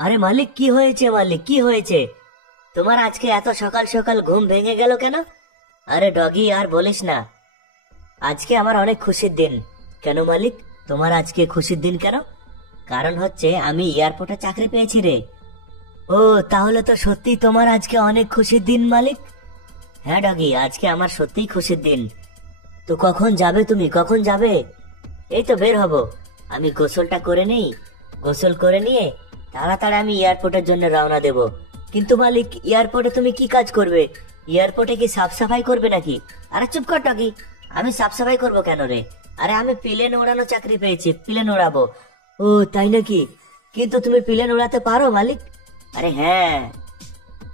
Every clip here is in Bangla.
আরে মালিক, কি হয়েছে মালিক, কি হয়েছে? তোমার আজকে এত সকাল সকাল ঘুম ভেঙে গেল কেন? আরে ডগি, আর বলিস না, আজকে আমার অনেক খুশির দিন। কেন মালিক, তোমার আজকে খুশির দিন কেন? কারণ হচ্ছে আমি এয়ারপোর্টে চাকরি পেয়েছি রে। ও, তাহলে তো সত্যি তোমার আজকে অনেক খুশির দিন মালিক। হ্যাঁ ডগি, আজকে আমার সত্যিই খুশির দিন। তো কখন যাবে তুমি, কখন যাবে? এই তো বের হব। আমি গোসলটা করে নেই, গোসল করে নিয়ে তাড়াতাড়ি আমি এয়ারপোর্টের জন্য রওনা দেব। কিন্তু মালিক, এয়ারপোর্টে তুমি কি কাজ করবে? এয়ারপোর্টে কি সাফ সাফাই করবে নাকি? আরে চুপ কর টকি, আমি সাফ সাফাই করবো কেন রে? আরে আমি প্লেন ওড়ানো চাকরি পেয়েছি, প্লেন ওড়াবো। ও তাই নাকি? কিন্তু তুমি প্লেন উড়াতে পারো মালিক? আরে হ্যাঁ,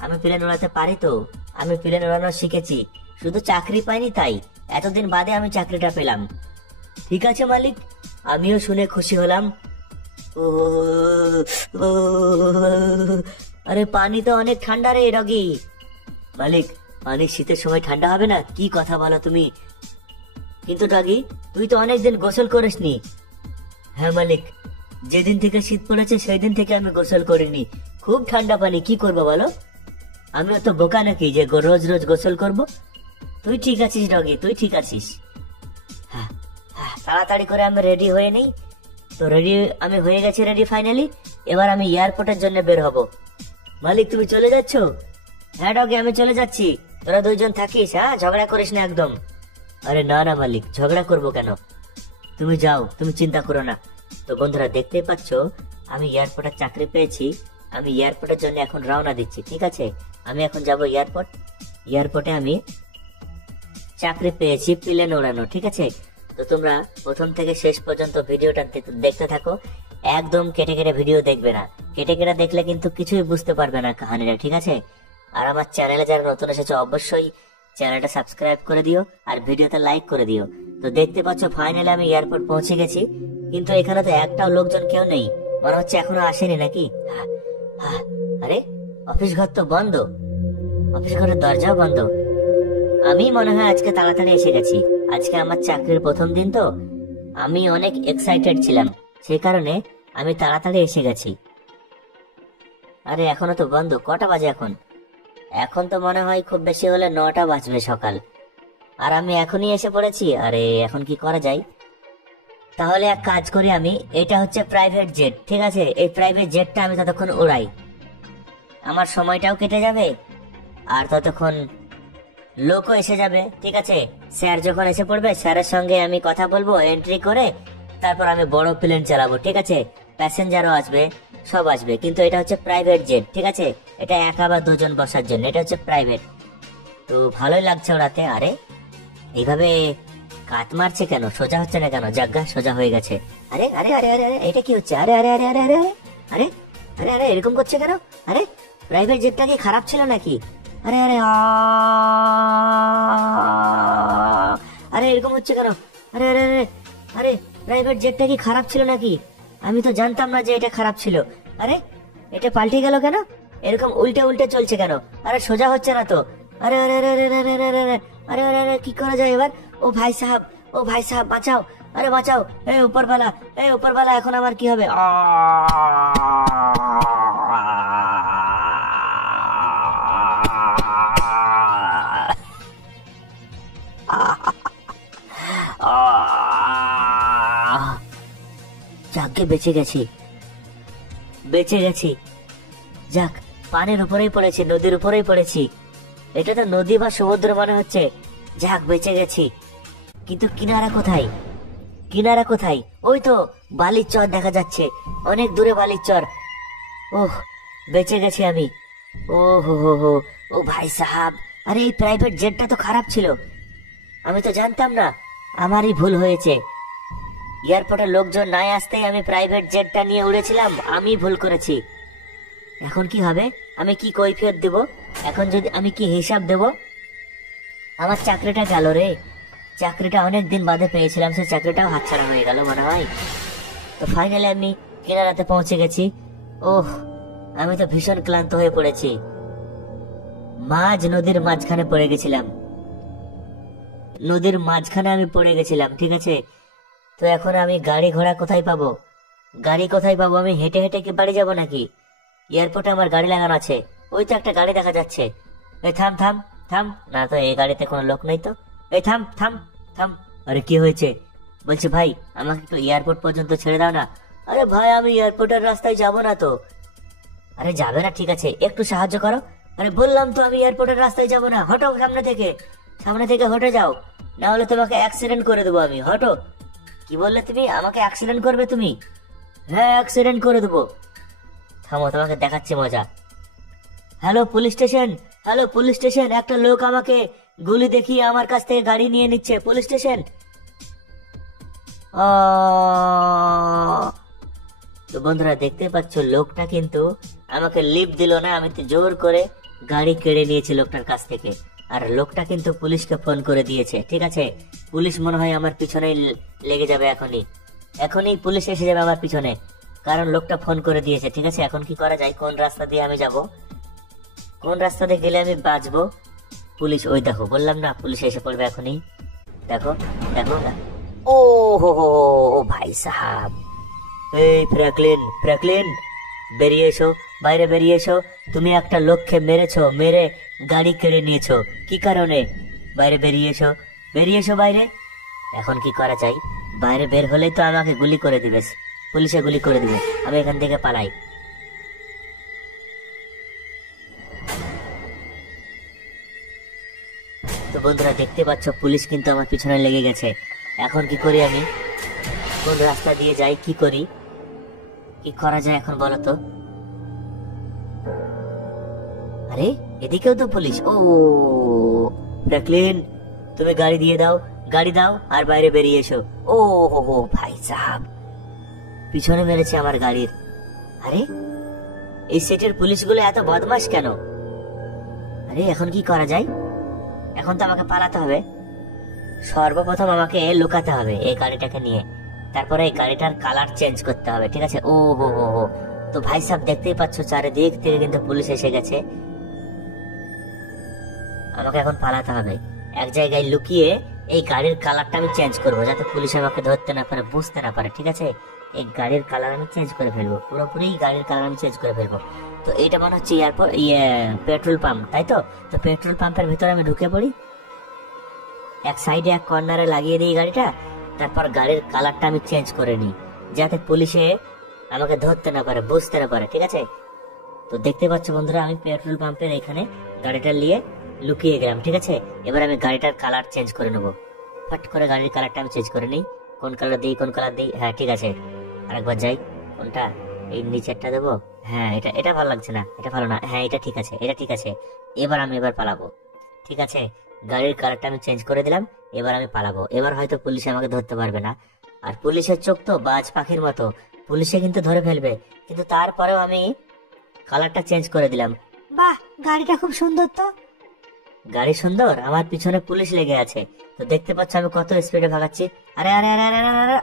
আমি প্লেন উড়াতে পারি তো। আমি প্লেন উড়ানো শিখেছি, শুধু চাকরি পাইনি তাই, এতদিন বাদে আমি চাকরিটা পেলাম। ঠিক আছে মালিক, আমিও শুনে খুশি হলাম। ও, ও, আরে পানি তো অনেক ঠান্ডা রে ডগি। মালিক, পানি শীতের সময় ঠান্ডা হবে না? কি কথা বলো তুমি? কিন্তু ডগি, তুই তো অনেকদিন গোসল করিসনি। হ্যাঁ মালিক, যেদিন থেকে শীত পড়েছে সেই দিন থেকে আমি গোসল করিনি। খুব ঠান্ডা পানি, কি করবো বলো? আমি তো বোকা নাকি যে রোজ রোজ গোসল করব? তুই ঠিক আছিস ডগি, তুই ঠিক আছিস। হ্যাঁ, হ্যাঁ, তাড়াতাড়ি করে আমি রেডি হয়ে নেই। তো রেডি আমি হয়ে গেছি, রেডি ফাইনালি। এবার আমি এয়ারপোর্টের জন্য বের হব। মালিক, তুমি চলে যাচ্ছ? হ্যাঁ ডগি, আমি চলে যাচ্ছি। তোরা দুইজন থাকিস, হ্যাঁ, ঝগড়া করিস না একদম। আরে না না মালিক, ঝগড়া করব কেন? তুমি যাও, তুমি চিন্তা করো না। তো বন্ধুরা, দেখতেই পাচ্ছ আমি এয়ারপোর্টে চাকরি পেয়েছি। আমি এয়ারপোর্টের জন্য এখন রওনা দিচ্ছি, ঠিক আছে? আমি এখন যাব এয়ারপোর্ট। এয়ারপোর্টে আমি চাকরি পেয়েছি প্লেন ওড়ানো, ঠিক আছে? তো তোমরা প্রথম থেকে শেষ পর্যন্ত ভিডিওটা দেখতে থাকো। একদম কেটে কেটে ভিডিও দেখবে না, কেটে কেটে দেখলে কিন্তু কিছুই বুঝতে পারবে না কাহিনীটা, ঠিক আছে? আর আমার চ্যানেলে যারা নতুন এসেছো অবশ্যই চ্যানেলটা সাবস্ক্রাইব করে দিও আর ভিডিওতে লাইক করে দিও। তো দেখতে পাচ্ছ ফাইনালি আমি এয়ারপোর্ট পৌঁছে গেছি, কিন্তু এখানে তো একটাও লোকজন কেউ নেই। মনে হচ্ছে এখনো আসেনি নাকি? হ্যাঁ, হ্যাঁ, আরে অফিস ঘর তো বন্ধ, অফিস ঘরের দরজাও বন্ধ। আমি মনে হয় আজকে তাড়াতাড়ি এসে গেছি। আজকে আমার চাকরির প্রথম দিন তো আমি অনেক এক্সাইটেড ছিলাম, সেই কারণে আমি তাড়াতাড়ি এসে গেছি। আরে এখনো তো বন্ধ, কটা বাজে এখন? এখন তো মনে হয় খুব বেশি হলে 9টা বাজবে সকাল, আর আমি এখনই এসে পড়েছি। আরে এখন কি করা যায়? তাহলে এক কাজ করি, আমি, এটা হচ্ছে প্রাইভেট জেট, ঠিক আছে? এই প্রাইভেট জেটটা আমি ততক্ষণ উড়াই, আমার সময়টাও কেটে যাবে, আর ততক্ষণ লোকও এসে যাবে, ঠিক আছে? স্যার যখন এসে পড়বে, স্যারের সঙ্গে আমি কথা বলবো এন্ট্রি করে, তারপর আমি বড় প্লেন চালাবো, ঠিক আছে? প্যাসেঞ্জারও আসবে, সব আসবে, কিন্তু এটা হচ্ছে প্রাইভেট জেট, ঠিক আছে? এটা একা বা দুজন বসার জন্য, এটা হচ্ছে প্রাইভেট। তো ভালোই লাগছে ওড়াতে। আরে এইভাবে কাত মারছে কেন? সোজা হচ্ছে না কেন? জায়গা সোজা হয়ে গেছে। আরে আরে আরে আরে আরে, এটা কি হচ্ছে? আরে আরে আরে আরে আরে আরে আরে আরে এরকম করছে কেন? আরে প্রাইভেট জেটটা কি খারাপ ছিল নাকি? আরে আরে আরে এরকম হচ্ছে কেন? আরে আরে আরে আরে প্রাইভেট জেটটা কি খারাপ ছিল নাকি? আমি তো জানতাম না যে এটা খারাপ ছিল। আরে এটা পাল্টে গেল কেন? এরকম উল্টে উল্টে চলছে কেন? আরে সোজা হচ্ছে না তো। আরে আরে আরে আরে আরে আরে আরে আরে আরে আরে কি করা যায় এবার? ও ভাই সাহেব, ও ভাই সাহেব, বাঁচাও, আরে বাঁচাও। এ উপরওয়ালা, এ উপরওয়ালা, এখন আমার কি হবে? যাকে বেঁচে গেছি, বেঁচে গেছি। যাক, পানির উপরেই পড়েছি, নদীর উপরেই পড়েছি। এটা তো নদী বা সমুদ্র মনে হচ্ছে। যাক, বেঁচে গেছি। কিন্তু কিনারা কোথায়? কিনারা কোথায়? ওই তো বালির চর দেখা যাচ্ছে, অনেক দূরে বালির চর। ওহ, বেঁচে গেছি আমি। ও হো হো হো, ও ভাই সাহাব, আরে এই প্রাইভেট জেটটা তো খারাপ ছিল, আমি তো জানতাম না, আমারই ভুল হয়েছে। এয়ারপোর্টে লোকজন নাই আসতেই আমি প্রাইভেট জেটটা নিয়ে উড়েছিলাম, আমি ভুল করেছি। এখন কি হবে? আমি কি কৈফিয়ত দেব? এখন যদি আমি কি হিসাব দেব? আমার চাকরিটা গেল রে, চাকরিটা অনেক দিন বাদে পেয়েছিলাম, সে চাকরিটাও হাতছাড়া হয়ে গেল মনে হয়। তো ফাইনালি আমি কিনারাতে পৌঁছে গেছি। ওহ, আমি তো ভীষণ ক্লান্ত হয়ে পড়েছি, মাঝ নদীর মাঝখানে পড়ে গেছিলাম, নদীর মাঝখানে আমি পড়ে গেছিলাম, ঠিক আছে? তো এখন আমি গাড়ি ঘোড়া কোথায় পাবো? গাড়ি কোথায় পাবো? আমি হেঁটে হেঁটে কি বাড়ি যাবো নাকি? এয়ারপোর্টে আমার গাড়ি লাগানো আছে, ওই তো একটা গাড়ি দেখা যাচ্ছে। এই থাম থাম থাম, না তো এই গাড়িতে কোনো লোক নেই তো। এই থাম থাম থাম। আরে কি হয়েছে? বলছি ভাই আমাকে একটু এয়ারপোর্ট পর্যন্ত ছেড়ে দাও না। আরে ভাই আমি এয়ারপোর্টের রাস্তায় যাব না তো। আরে যাবে না ঠিক আছে, একটু সাহায্য করো। আরে বললাম তো আমি এয়ারপোর্টের রাস্তায় যাব না, হটো সামনে থেকে, সামনে থেকে হটে যাও, না হলে তোমাকে অ্যাক্সিডেন্ট করে দেবো আমি। হটো। কি বললে তুমি? আমাকে অ্যাক্সিডেন্ট করবে তুমি? হ্যাঁ অ্যাক্সিডেন্ট করে দেবো। থামো, তোমাকে দেখাচ্ছি মজা। Hello police station, hello police station, একটা লোক আমাকে গুলি দেখিয়ে আমার কাছ থেকে গাড়ি নিয়ে নিচ্ছে, পুলিশ স্টেশন। তো বন্ধুরা দেখতে পাচ্ছ লোকটা কিন্তু আমাকে লিফট দিল না, আমি তো জোর করে গাড়ি কেড়ে নিয়েছি লোকটার কাছ থেকে। আর লোকটা কিন্তু পুলিশকে ফোন করে দিয়েছে, ঠিক আছে। পুলিশ মনে হয় আমার পিছনে লেগে যাবে এখনই, এখনই পুলিশ এসে যাবে আমার পিছনে, কারণ লোকটা ফোন করে দিয়েছে। ঠিক আছে এখন কি করা যায়, কোন রাস্তা দিয়ে আমি যাব, কোন রাস্তা দিয়ে গেলে আমি বাঁচবো? পুলিশ ওই দেখো, বললাম না পুলিশ এসে পড়বে এখনই। দেখো দেখো, ও হো হো, ও ভাই সাহাব। এই ফ্র্যাঙ্কলিন, ফ্র্যাঙ্কলিন বেরিয়ে এসো, বাইরে বেরিয়ে এসো। তুমি একটা লোককে মেরেছো, মেরে গাড়ি কেড়ে নিয়েছো, কি কারণে? বাইরে বেরিয়ে এসো, বেরিয়ে এসো বাইরে। এখন কি করা যায়? বাইরে বের হলেই তো আমাকে গুলি করে দিবে, পুলিশে গুলি করে দিবে, আমি এখান থেকে পালাই। তো বন্ধুরা দেখতে পাচ্ছ পুলিশ কিন্তু আমার পিছনে লেগে গেছে। এখন কি করি আমি, কোন রাস্তা দিয়ে যাই, কি করি, কি করা যায় এখন বলো তো? আরে এদিকেও তো পুলিশ। ও ফ্র্যাঙ্কলিন তুমি গাড়ি দিয়ে দাও, গাড়ি দাও আর বাইরে বেরিয়ে এসো। ও হো হো ভাই সাহাব, পিছনে মেরেছে আমার গাড়ির। আরে এই সেটের পুলিশগুলো এত বদমাশ কেন? আরে এখন কি করা যায়? এখন তো আমাকে পালাতে হবে। সর্বপ্রথম আমাকে লুকাতে হবে এই গাড়িটাকে নিয়ে, তারপরে এই গাড়িটার কালার চেঞ্জ করতে হবে, ঠিক আছে। ও হো হো হো, তো ভাই সাহেব দেখতেই পাচ্ছ চারিদিক থেকে কিন্তু পুলিশ এসে গেছে। আমাকে এখন পালাতে হবে, এক জায়গায় লুকিয়ে এই গাড়ির কালারটা আমি চেঞ্জ করবো, যাতে পুলিশ আমাকে ধরতে না পারে, বুঝতে না পারে, ঠিক আছে। এই গাড়ির কালার আমি চেঞ্জ করে ফেলবো, পুরোপুরি গাড়ির কালার আমি চেঞ্জ করে ফেলবো। তো এইটা মনে হচ্ছে এয়ারপোর্ট, পেট্রোল পাম্প, তাই তো। তো পেট্রোল পাম্পের ভিতরে আমি ঢুকে পড়ি, এক সাইডে এক কর্নারে লাগিয়ে দিই গাড়িটা, তারপর গাড়ির কালারটা আমি চেঞ্জ করে নিই, যাতে পুলিশে আমাকে ধরতে না পারে, বুঝতে না পারে, ঠিক আছে। তো দেখতে পাচ্ছ বন্ধুরা আমি পেট্রোল পাম্পের এখানে গাড়িটা নিয়ে লুকিয়ে গেলাম, ঠিক আছে। এবার আমি গাড়িটার কালার চেঞ্জ করে নেবো, ফট করে গাড়ির কালারটা আমি চেঞ্জ করে নিই। কোন কালার দিই, কোন কালার দিই, হ্যাঁ ঠিক আছে। আরেকবার যাই, কোনটা, এই নিচেরটা দেবো, হ্যাঁ এটা এটা ভালো লাগছে না, এটা ভালো না, হ্যাঁ এটা ঠিক আছে, এটা ঠিক আছে। এবার আমি পালাবো, ঠিক আছে। গাড়ির কালারটা আমি চেঞ্জ করে দিলাম, এবার আমি পালাবো। এবার হয়তো পুলিশ আমাকে ধরতে পারবে না, আর পুলিশের চোখ তো বাজ পাখির মতো, পুলিশে কিন্তু ধরে ফেলবে। কিন্তু তারপরেও আমি কালারটা চেঞ্জ করে দিলাম। বাহ, গাড়িটা খুব সুন্দর তো। গাড়ি সুন্দর, আমার পিছনে পুলিশ লেগে আছে। তো দেখতে পাচ্ছ আমি কত স্পিডে ভাগাচ্ছি। আরে আরে আরে আরে আরে আরে,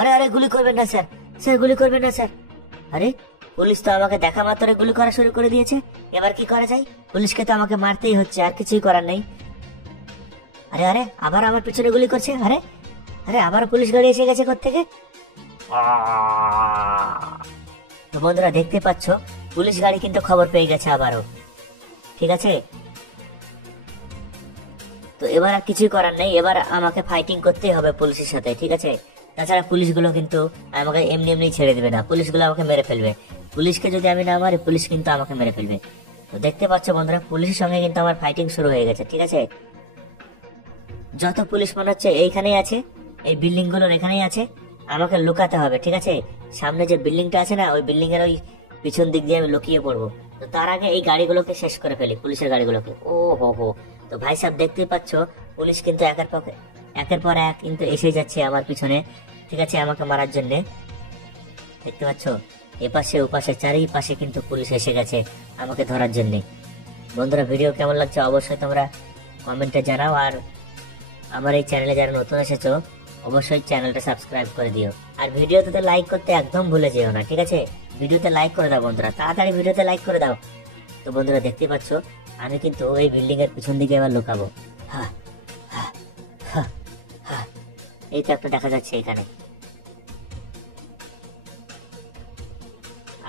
আরে আরে গুলি করবেন না স্যার, স্যার গুলি করবেন না স্যার। আরে পুলিশ তো আমাকে দেখা মাত্র গুলি করা শুরু করে দিয়েছে, এবার কি করা যায়? পুলিশকে তো আমাকে মারতেই হচ্ছে, আর কিছুই করার নেই। আরে আরে আবার আমার পিছনে গুলি করছে। আরে আরে আবার পুলিশ গাড়ি এসে গেছে কোত্থেকে। তো বন্ধুরা দেখতে পাচ্ছ পুলিশ গাড়ি কিন্তু খবর পেয়ে গেছে আবারও, ঠিক আছে। তো এবার আর কিছুই করার নেই, এবার আমাকে ফাইটিং করতেই হবে পুলিশের সাথে, ঠিক আছে। তাছাড়া পুলিশগুলো কিন্তু আমাকে এমনি এমনি ছেড়ে দেবে না, পুলিশগুলো আমাকে মেরে ফেলবে। পুলিশকে যদি আমি না মারি, পুলিশ কিন্তু আমাকে মেরে ফেলবে। তো দেখতে পাচ্ছ বন্ধুরা পুলিশের সঙ্গে কিন্তু আমার ফাইটিং শুরু হয়ে গেছে, ঠিক আছে। যত পুলিশ মনে হচ্ছে এইখানেই আছে, এই বিল্ডিং গুলোর এখানেই আছে, আমাকে লুকাতে হবে, ঠিক আছে। সামনে যে বিল্ডিংটা আছে না, ওই বিল্ডিং এর ওই পিছন দিক দিয়ে আমি লুকিয়ে পড়বো। তো তার আগে এই গাড়িগুলোকে শেষ করে ফেলি, পুলিশের গাড়িগুলোকে। ও হো হো, তো ভাই সাহেব দেখতেই পাচ্ছ পুলিশ কিন্তু একের পর এক কিন্তু এসে যাচ্ছে আমার পিছনে, ঠিক আছে, আমাকে মারার জন্য। দেখতে পাচ্ছ এপাশে ওপাশে চারিপাশে কিন্তু পুলিশ এসে গেছে আমাকে ধরার জন্য। বন্ধুরা ভিডিও কেমন লাগছে অবশ্যই তোমরা কমেন্টে জানাও, আর আমার এই চ্যানেলে যারা নতুন এসেছো অবশ্যই চ্যানেলটা সাবস্ক্রাইব করে দিও, আর ভিডিওতে লাইক করতে একদম ভুলে যেও না, ঠিক আছে। ভিডিওতে লাইক করে দাও বন্ধুরা, তাড়াতাড়ি ভিডিওতে লাইক করে দাও। তো বন্ধুরা দেখতে পাচ্ছ আমি কিন্তু ওই বিল্ডিং এর পিছন দিকে এবার লুকাবো। হ্যাঁ হ্যাঁ হ্যাঁ, এই তো একটা দেখা যাচ্ছে এখানে।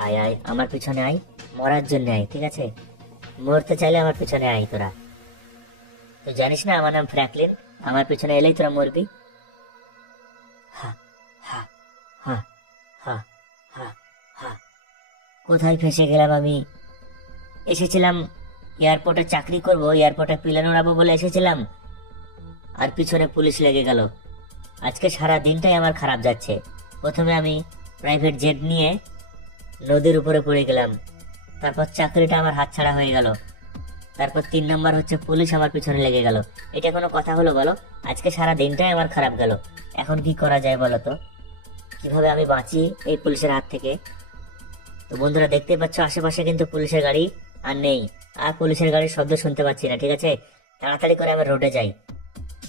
আয় আয়, আমার পিছনে আয়, মরার জন্য আয়, ঠিক আছে? মরতে চাইলে আমার পিছনে আয় তোরা। তুই জানিস না আমার নাম ফ্র্যাঙ্কলিন, আমার পিছনে এলেই তোরা মরবি। হা হা হা হা হা হা। কোথায় ফেসে গেলাম আমি? এসেছিলাম এয়ারপোর্টে চাকরি করব, এয়ারপোর্টে প্লেন উড়াবো বলে এসেছিলাম, আর পিছনে পুলিশ লেগে গেল। আজকে সারা দিনটাই আমার খারাপ যাচ্ছে। প্রথমে আমি প্রাইভেট জেট নিয়ে নদীর উপরে পড়ে গেলাম, তারপর চাকরিটা আমার হাতছাড়া হয়ে গেল, তারপর 3 নাম্বার হচ্ছে পুলিশ আমার পিছনে লেগে গেল। এটা কোনো কথা হলো বলো? আজকে সারা দিনটাই আমার খারাপ গেল। এখন কি করা যায় বলো তো? কিভাবে আমি বাঁচি এই পুলিশের হাত থেকে? তো বন্ধুরা দেখতে পাচ্ছ আশেপাশে কিন্তু পুলিশের গাড়ি আর নেই, আর পুলিশের গাড়ির শব্দ শুনতে পাচ্ছি না, ঠিক আছে? তাড়াতাড়ি করে আমি রোডে যাই।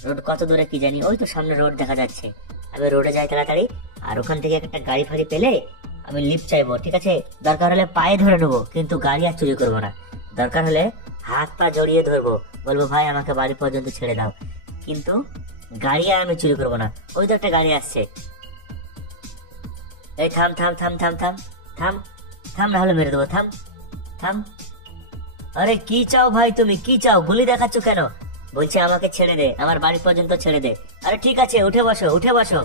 রোড কত দূরে কি জানি, ওই তো সামনে রোড দেখা যাচ্ছে। আমি রোডে যাই তাড়াতাড়ি, আর ওখান থেকে একটা গাড়ি ফাড়ি পেলে আমি লিফট চাইবো, ঠিক আছে? দরকার হলে পায়ে ধরে নেবো, কিন্তু গাড়ি আর চুরি করবো না। দরকার হলে হাত পা জড়িয়ে ধরবো, বলবো ভাই আমাকে বাড়ি পর্যন্ত ছেড়ে দাও, কিন্তু গাড়ি আর আমি চুরি করবো না। ওই তো একটা গাড়ি আসছে। এই থাম থাম থাম থাম থাম থাম থাম, না হলে মেরে দেবো, থাম থাম। আরে কি চাও ভাই, তুমি কি চাও? গুলি দেখাচ্ছ কেন? বলছে আমাকে ছেড়ে দে, আমার বাড়ি পর্যন্ত ছেড়ে দে। আরে ঠিক আছে, উঠে বসো উঠে বসো।